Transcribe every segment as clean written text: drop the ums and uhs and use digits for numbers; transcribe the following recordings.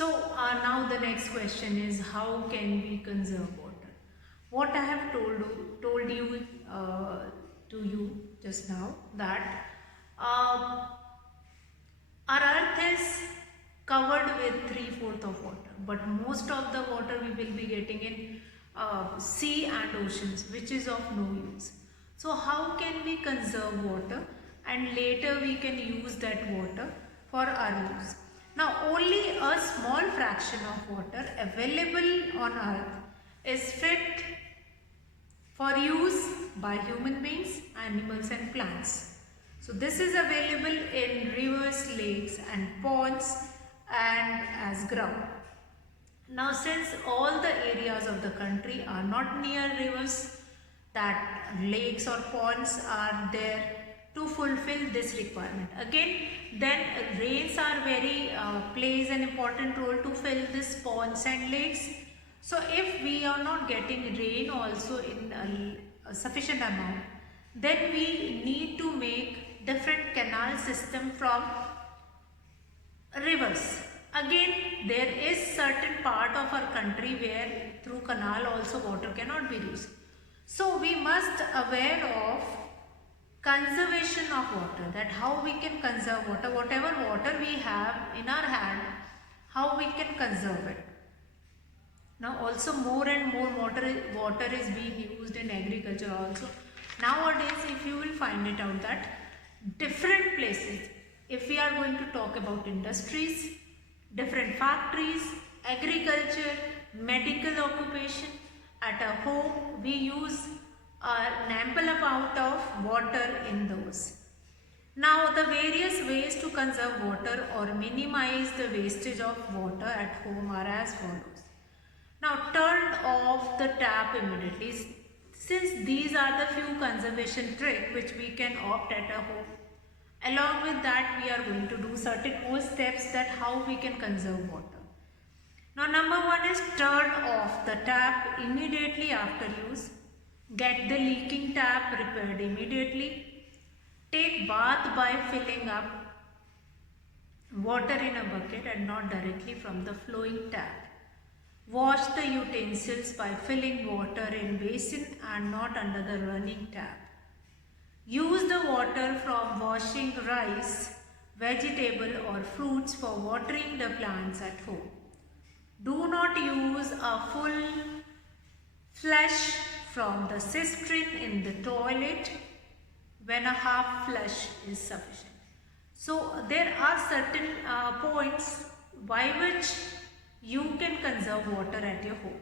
Now the next question is, how can we conserve water? What I have told you to you just now, that uh, our earth is covered with 3/4 of water, but most of the water we will be getting in sea and oceans, which is of no use. So how can we conserve water and later we can use that water for our use? Now only a small fraction of water available on earth is fit for use by human beings, animals and plants. So this is available in rivers, lakes and ponds and as ground. Now since all the areas of the country are not near rivers, that lakes or ponds are there to fulfill this requirement. Again, then rains are plays an important role to fill this ponds and lakes. So if we are not getting rain also in a sufficient amount, then we need to make different canal system from rivers. Again, there is certain part of our country where through canal also water cannot be reached. So we must aware of conservation of water, that how we can conserve water, whatever water we have in our hand, how we can conserve it. Now also more and more water is being used in agriculture also. Nowadays if you will find it out that different places, if we are going to talk about industries, different factories, agriculture, medical occupation, at a home we use an ample amount of water in those. Now the various ways to conserve water or minimize the wastage of water at home are as follows. Now turn off the tap immediately. Since these are the few conservation tricks which we can opt at a home. Along with that, we are going to do certain more steps that how we can conserve water. Now number one is turn off the tap immediately after use. Get the leaking tap repaired immediately. Take bath by filling up water in a bucket and not directly from the flowing tap. Wash the utensils by filling water in basin and not under the running tap. Use the water from washing rice, vegetable or fruits for watering the plants at home. Do not use a full flush from the cistern in the toilet when a half flush is sufficient. So there are certain points by which you can conserve water at your home.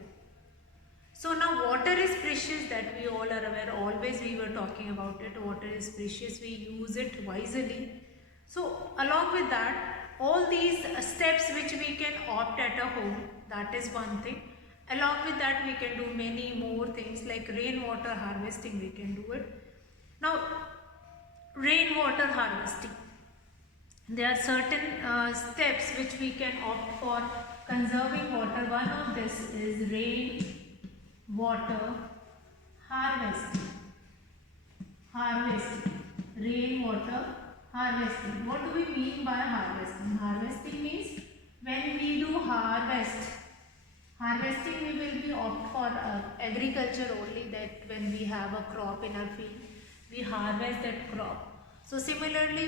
So now water is precious, that we all are aware, always we were talking about it, water is precious, we use it wisely. So along with that, all these steps which we can opt at a home, that is one thing. Along with that we can do many more things like rainwater harvesting, we can do it. Now rainwater harvesting, there are certain steps which we can opt for conserving water. One of this is rainwater harvesting. Rainwater harvesting. What do we mean by harvesting? Harvesting means when we do harvest. Harvesting we will be opt for agriculture only, that when we have a crop in our field, we harvest that crop. So similarly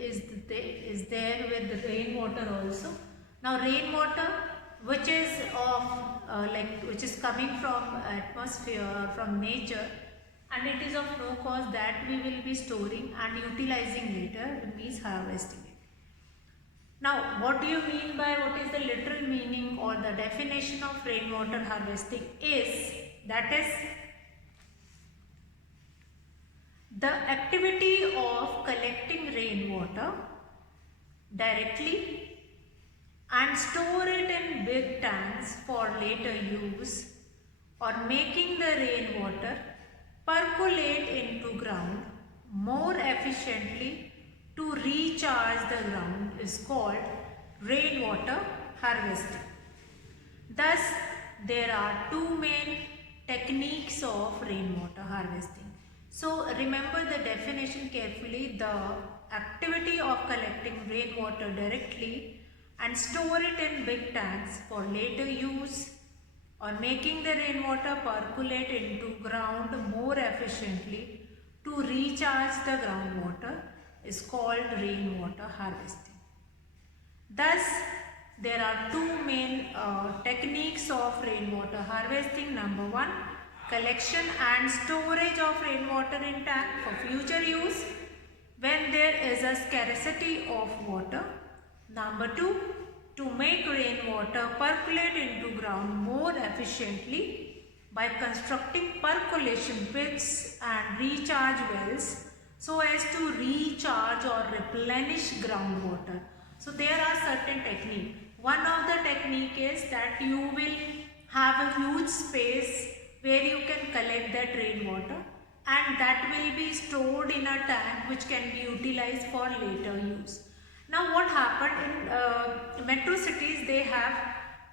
is there with the rainwater also. Now rainwater which is which is coming from atmosphere, from nature, and it is of no cost, that we will be storing and utilizing later, means harvesting it. Now what do you mean by, what is the literal meaning or the definition of rainwater harvesting is, that is the activity of collecting rainwater directly and store it in big tanks for later use, or making the rainwater percolate into ground more efficiently to recharge the ground, is called rainwater harvesting. Thus, there are two main techniques of rainwater harvesting. So remember the definition carefully: the activity of collecting rainwater directly and store it in big tanks for later use, or making the rainwater percolate into ground more efficiently to recharge the groundwater is called rainwater harvesting. Thus, there are two main techniques of rainwater harvesting. Number one, collection and storage of rainwater in tank for future use when there is a scarcity of water. Number two, to make rainwater percolate into ground more efficiently by constructing percolation pits and recharge wells so as to recharge or replenish groundwater. So there are certain techniques. One of the technique is that you will have a huge space where you can collect that rainwater, and that will be stored in a tank which can be utilized for later use. Now what happened in metro cities, they have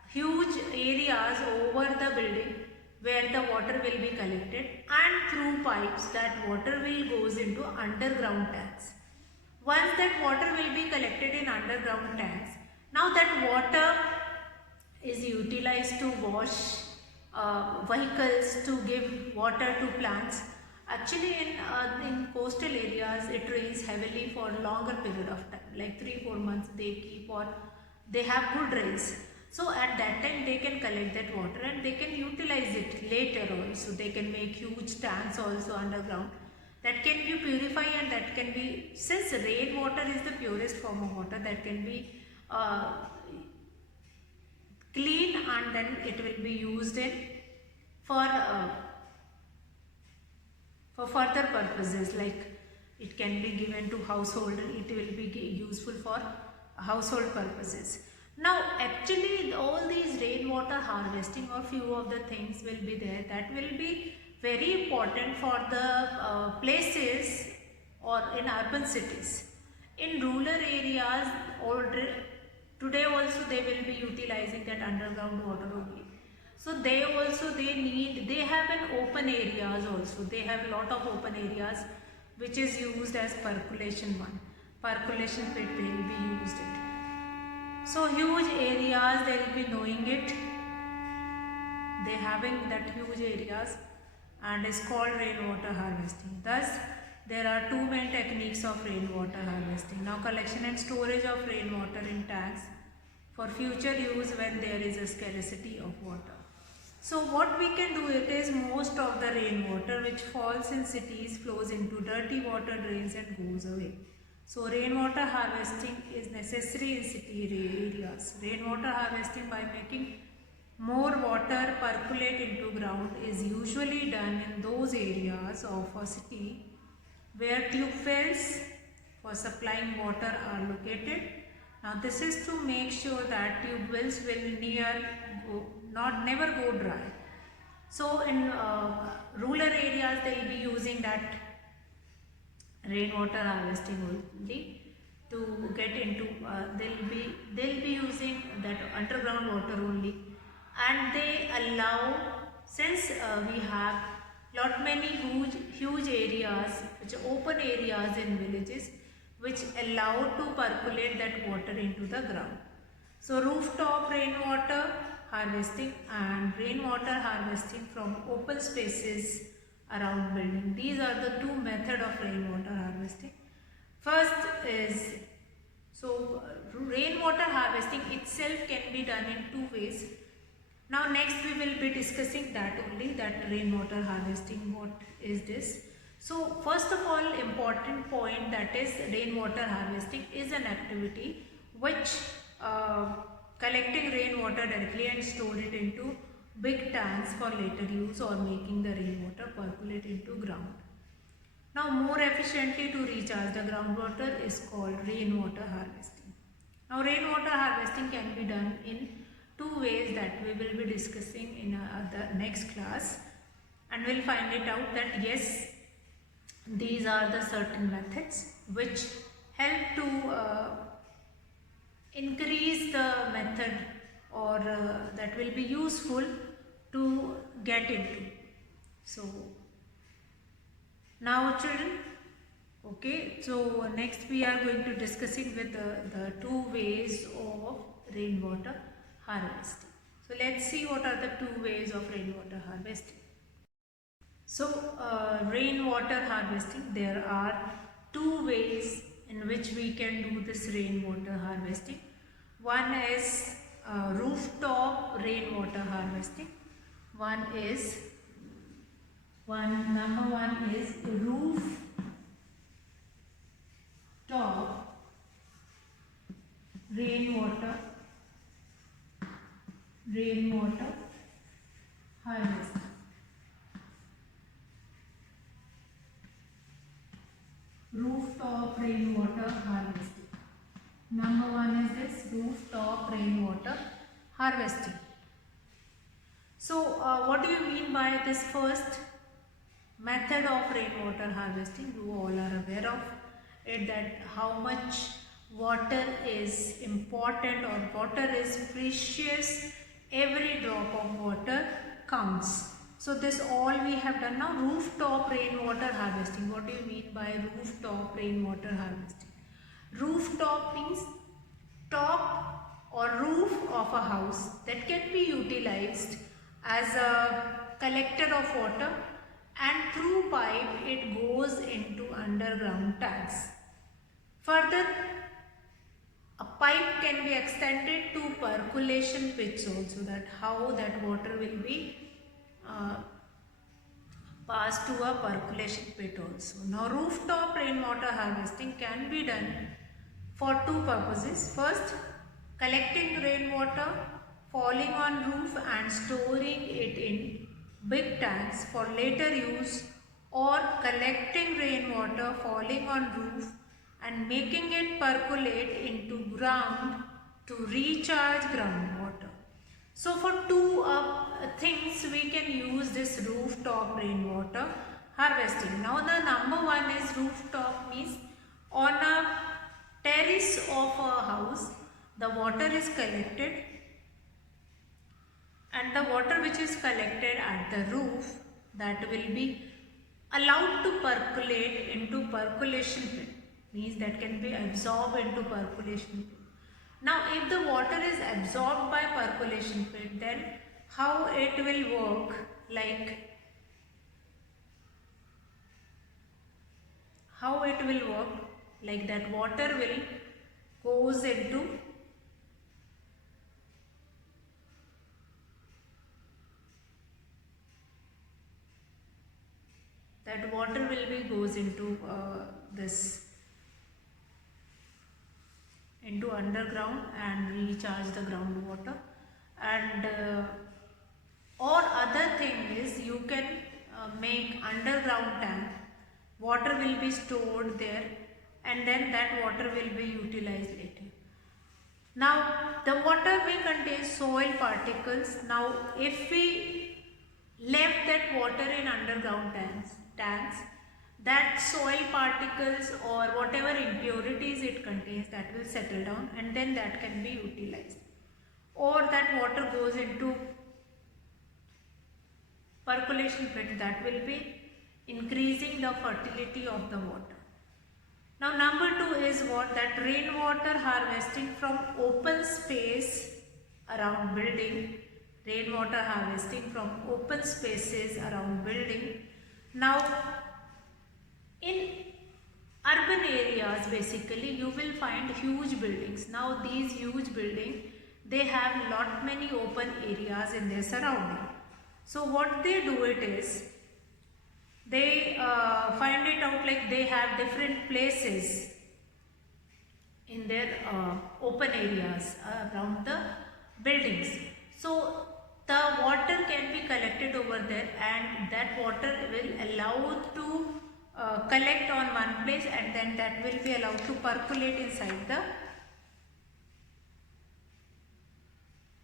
huge areas over the building where the water will be collected, and through pipes that water will goes into underground tanks. Once that water will be collected in underground tanks, now that water is utilized to wash vehicles, to give water to plants. Actually, in coastal areas, it rains heavily for longer period of time, like 3-4 months they keep, or they have good rains. So at that time they can collect that water and they can utilize it later also. They can make huge tanks also underground that can be purified, and that can be, since rainwater is the purest form of water, that can be clean, and then it will be used in for further purposes, like it can be given to household, it will be useful for household purposes. Now actually all these rainwater harvesting, or few of the things will be there that will be very important for the places or in urban cities. In rural areas, today also they will be utilizing that underground water only. So they have an open areas also. They have a lot of open areas which is used as percolation one. Percolation pit, they will be used it. So huge areas, they will be knowing it. They having that huge areas, and is called rainwater harvesting. Thus, there are two main techniques of rainwater harvesting. Now, collection and storage of rainwater in tanks for future use when there is a scarcity of water. So what we can do, it is most of the rainwater which falls in cities flows into dirty water drains and goes away. So rainwater harvesting is necessary in city areas. Rainwater harvesting by making more water percolate into ground is usually done in those areas of a city where tube wells for supplying water are located. Now this is to make sure that tube wells will never go dry. So in rural areas they will be using that rainwater harvesting only to get into. They'll be using that underground water only, and they allow, since we have many huge areas, which are open areas in villages, which allow to percolate that water into the ground. So rooftop rainwater harvesting and rainwater harvesting from open spaces around building. These are the two methods of rainwater harvesting. First is, rainwater harvesting itself can be done in two ways. Now next we will be discussing that only, that rainwater harvesting, what is this. So first of all, important point, that is rainwater harvesting is an activity which collecting rainwater directly and store it into big tanks for later use, or making the rainwater percolate into ground. Now more efficiently to recharge the groundwater is called rainwater harvesting. Now rainwater harvesting can be done in two ways that we will be discussing in the next class, and we'll find it out that yes, these are the certain methods which help to increase the method, or that will be useful to get into. So now children, okay, so next we are going to discussing with the two ways of rainwater harvesting. So let's see what are the two ways of rainwater harvesting. So rainwater harvesting, there are two ways in which we can do this rainwater harvesting. One is rooftop rainwater harvesting. Number one is rooftop rainwater harvesting. Rooftop rainwater harvesting. Number one is this rooftop rainwater harvesting. So what do you mean by this first method of rainwater harvesting? You all are aware of it, that how much water is important or water is precious. Every drop of water counts. So this all we have done now. Rooftop rainwater harvesting. What do you mean by rooftop rainwater harvesting? Rooftop means top or roof of a house that can be utilized as a collector of water, and through pipe it goes into underground tanks. Further, a pipe can be extended to percolation pits also, that how that water will be passed to a percolation pit also. Now rooftop rainwater harvesting can be done for two purposes. First, collecting rainwater falling on roof and storing it in big tanks for later use, or collecting rainwater falling on roof and making it percolate into ground to recharge groundwater. So for two things we can use this rooftop rainwater harvesting. Now the number one is rooftop means on a terrace of a house the water is collected, and the water which is collected at the roof, that will be allowed to percolate into percolation pit, means that can be absorbed into percolation pit. Now if the water is absorbed by percolation pit, then how it will work, like that water will goes into this into underground and recharge the groundwater. And or other thing is, you can make underground tank, water will be stored there, and then that water will be utilized later. Now the water may contain soil particles. Now if we left that water in underground tanks, that soil particles or whatever impurities it contains, that will settle down, and then that can be utilized. Or that water goes into percolation pit, that will be increasing the fertility of the water. Now number two is what? That rainwater harvesting from open space around building. Rainwater harvesting from open spaces around building. Now in urban areas, basically you will find huge buildings. Now these huge buildings, they have lot many open areas in their surrounding. So what they do it is, they find it out, like they have different places in their open areas around the buildings. So the water can be collected over there, and that water will allow to collect on one place, and then that will be allowed to percolate inside the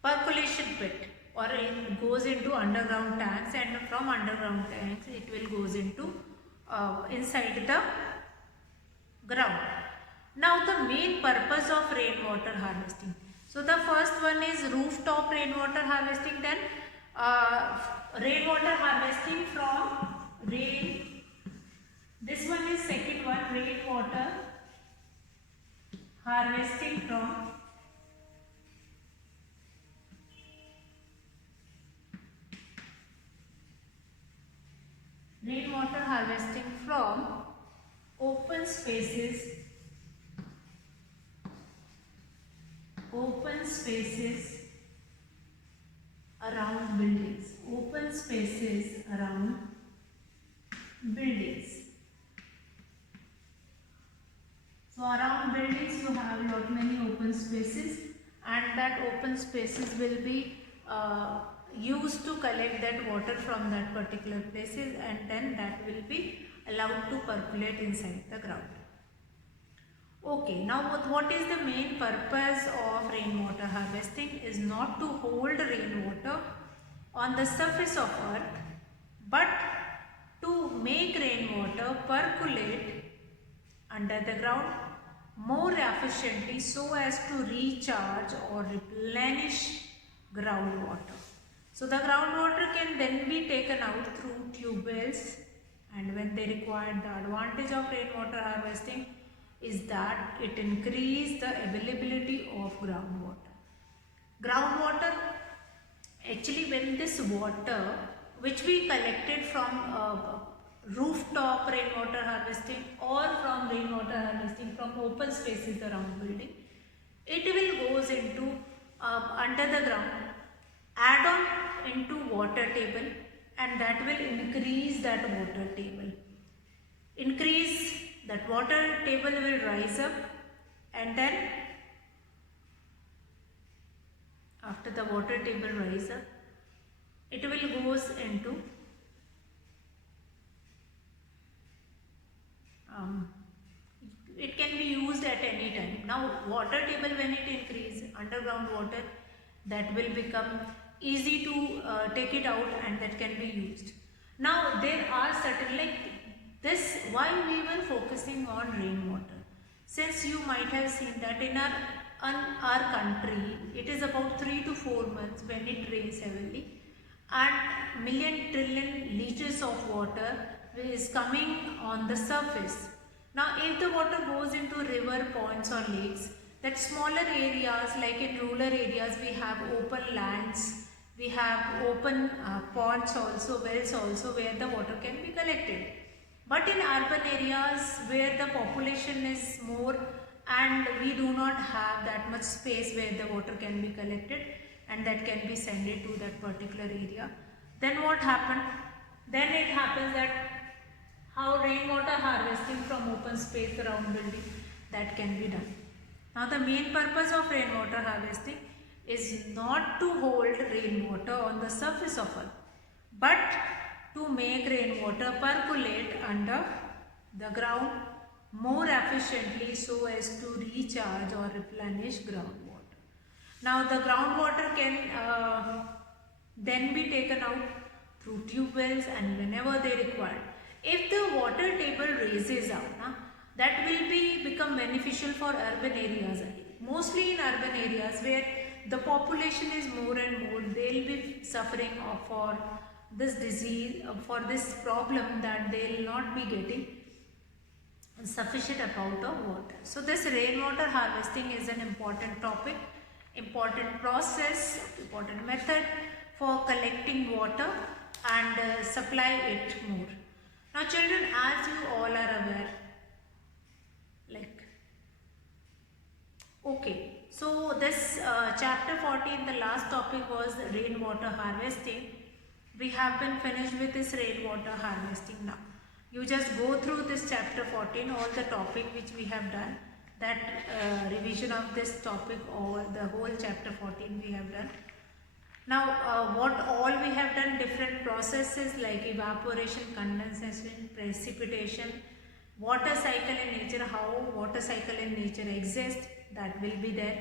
percolation pit, or it goes into underground tanks, and from underground tanks it will goes into inside the ground. Now the main purpose of rainwater harvesting. So the first one is rooftop rainwater harvesting, then rainwater harvesting from rain. This one is second one, rainwater harvesting from Rainwater harvesting from open spaces around buildings. Open spaces around buildings. So around buildings you have lot many open spaces, and that open spaces will be used to collect that water from that particular places, and then that will be allowed to percolate inside the ground. Okay, now what is the main purpose of rainwater harvesting is not to hold rainwater on the surface of earth, but to make rainwater percolate under the ground more efficiently so as to recharge or replenish groundwater. So the groundwater can then be taken out through tube wells, and when they require, the advantage of rainwater harvesting is that it increases the availability of groundwater. Groundwater, actually when this water which we collected from rooftop rainwater harvesting or from rainwater harvesting from open spaces around building, it will goes into under the ground, add on into water table, and that will increase that water table. Increase that water table will rise up, and then after the water table rise up, it will goes into it can be used at any time. Now water table, when it increase, underground water, that will become easy to take it out, and that can be used. Now there are certain, like this, why we were focusing on rainwater, since you might have seen that in our country it is about 3 to 4 months when it rains heavily, and million trillion liters of water is coming on the surface. Now if the water goes into river, ponds or lakes, that smaller areas, like in rural areas we have open lands, we have open ponds also, wells also, where the water can be collected. But in urban areas where the population is more and we do not have that much space where the water can be collected and that can be sent to that particular area, then what happened? Then it happens that how rainwater harvesting from open space around building, that can be done. Now the main purpose of rainwater harvesting is not to hold rainwater on the surface of earth, but to make rainwater percolate under the ground more efficiently so as to recharge or replenish groundwater. Now the groundwater can then be taken out through tube wells and whenever they require. If the water table raises up, that will become beneficial for urban areas. Mostly in urban areas where the population is more and more, they will be suffering for this disease, for this problem, that they will not be getting sufficient amount of water. So this rainwater harvesting is an important topic, important process, important method for collecting water and supply it more. Now children, as you all are aware, okay, so this chapter 14, the last topic was rainwater harvesting. We have been finished with this rainwater harvesting now. You just go through this chapter 14, all the topic which we have done, that revision of this topic, or the whole chapter 14 we have done. Now what all we have done, different processes like evaporation, condensation, precipitation, water cycle in nature, how water cycle in nature exists, that will be there.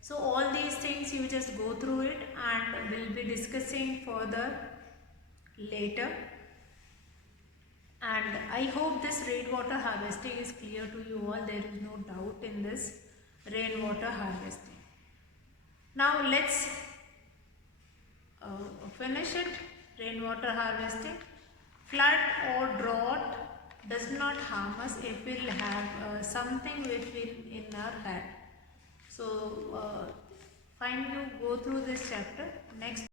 So all these things you just go through it, and we'll be discussing further later. And I hope this rainwater harvesting is clear to you all. There is no doubt in this rainwater harvesting. Now let's finish it. Rainwater harvesting. Flood or drought does not harm us if we will have something which will in our head. So fine, you go through this chapter. Next